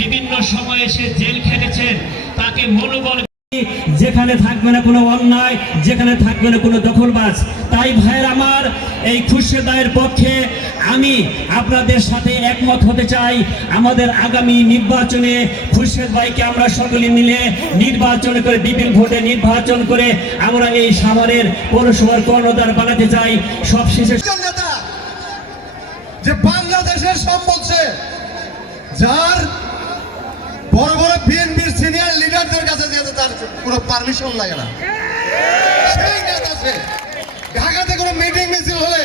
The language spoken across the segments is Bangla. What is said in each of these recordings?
বিভিন্ন সময়ে এসে জেল খেটেছেন। তাকে মনোবল যেখানে থাকবে না কোনো অন্যায়, যেখানে থাকবে না কোনো দখলবাজ। তাই ভাইয়ের আমার, এই খুশিদায়ের পক্ষে আমি আপনাদের সাথে একমত হতে চাই। আমাদের আগামী নির্বাচনে খুরশেদ ভাইকে আমরা সকলে মিলে নির্বাচন করে বিপিন ভোটে নির্বাচন করে আমরা এই সাভারের পৌরসভার কর্ণধার বানাতে চাই। সবশেষে যে বাংলাদেশের সম্পদ সে যার বড় বড় বিএনপির সিনিয়র লিডারদের কাছে যেতে তার কোনো পারমিশন লাগে না। সেই নেতা সে। ঢাকাতে কোনো মিটিং মিছিল হলে,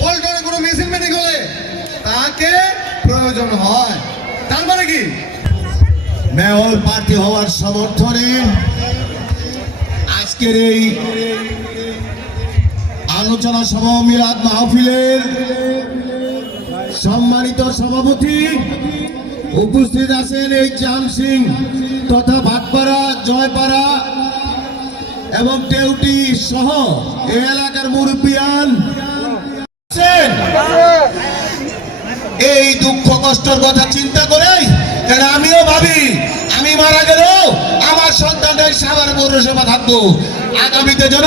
পল্টনে কোনো মিছিল মিটিং হলে তাকে প্রয়োজন হয়। তার মানে কি? মেয়র প্রার্থী হওয়ার সমর্থনে আজকের এই আলোচনা সভা মিলাদ মাহফিলের সম্মানিত সভাপতি, উপস্থিত আছেন এই চাম সিং তথা ভাটপাড়া, জয়পাড়া এবং টেউটি সহ এই এলাকার মুরব্বিয়ান এই দুঃখ কষ্টের কথা চিন্তা করে আমিও ভাবি, আমি মারা গেলেও আমার সন্তানটাই সাভার পৌরসভা থাকব। আগামীতে যেন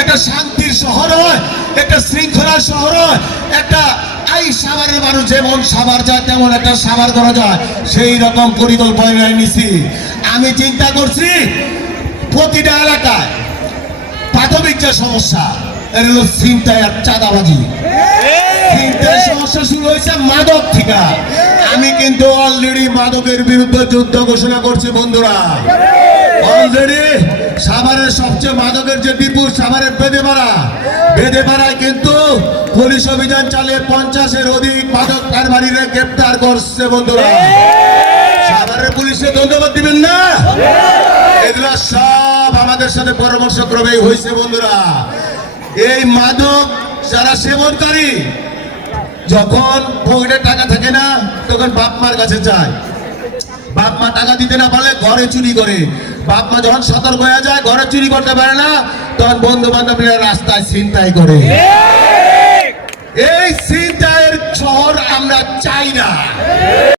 একটা শান্তির শহর হয়, একটা শৃঙ্খলার শহর হয়, একটা যেমন যায়, তেমন একটা করা যায়। সেই রকম পরিকল্পনা নিছি। আমি চিন্তা করছি, প্রতিটা এলাকায় প্রাথমিক যে সমস্যা চিন্তায় আর চাঁদাবাজি। সমস্যা শুরু হয়েছে মাদক থেকে। আমি কিন্তু অলরেডি মাদকের বিরুদ্ধে যুদ্ধ ঘোষণা করছি, বন্ধুরা। অলরেডি সাভারের সবচেয়ে মাদকের যে ডিপু সাভারের বেদেপাড়া। বেদেপাড়ায় কিন্তু পুলিশ অভিযান চালিয়ে পঞ্চাশের অধিক মাদক কারবারিরা গ্রেপ্তার করছে, বন্ধুরা। সাভারের পুলিশে ধন্যবাদ দিবেন না? এগুলা সব আমাদের সাথে পরামর্শ ক্রমে হয়েছে, বন্ধুরা। এই মাদক যারা সেবনকারী, যখন পকেটে টাকা থাকে না, তখন বাপ মার কাছে যায়। বাপ মা টাকা দিতে না পারলে ঘরে চুরি করে। বাপ মা যখন সতর্ক হয়ে যায় ঘরে চুরি করতে পারে না তখন বন্ধু বান্ধবীরা রাস্তায় চিন্তাই করে। এই চিন্তায়ের শহর আমরা চাই না।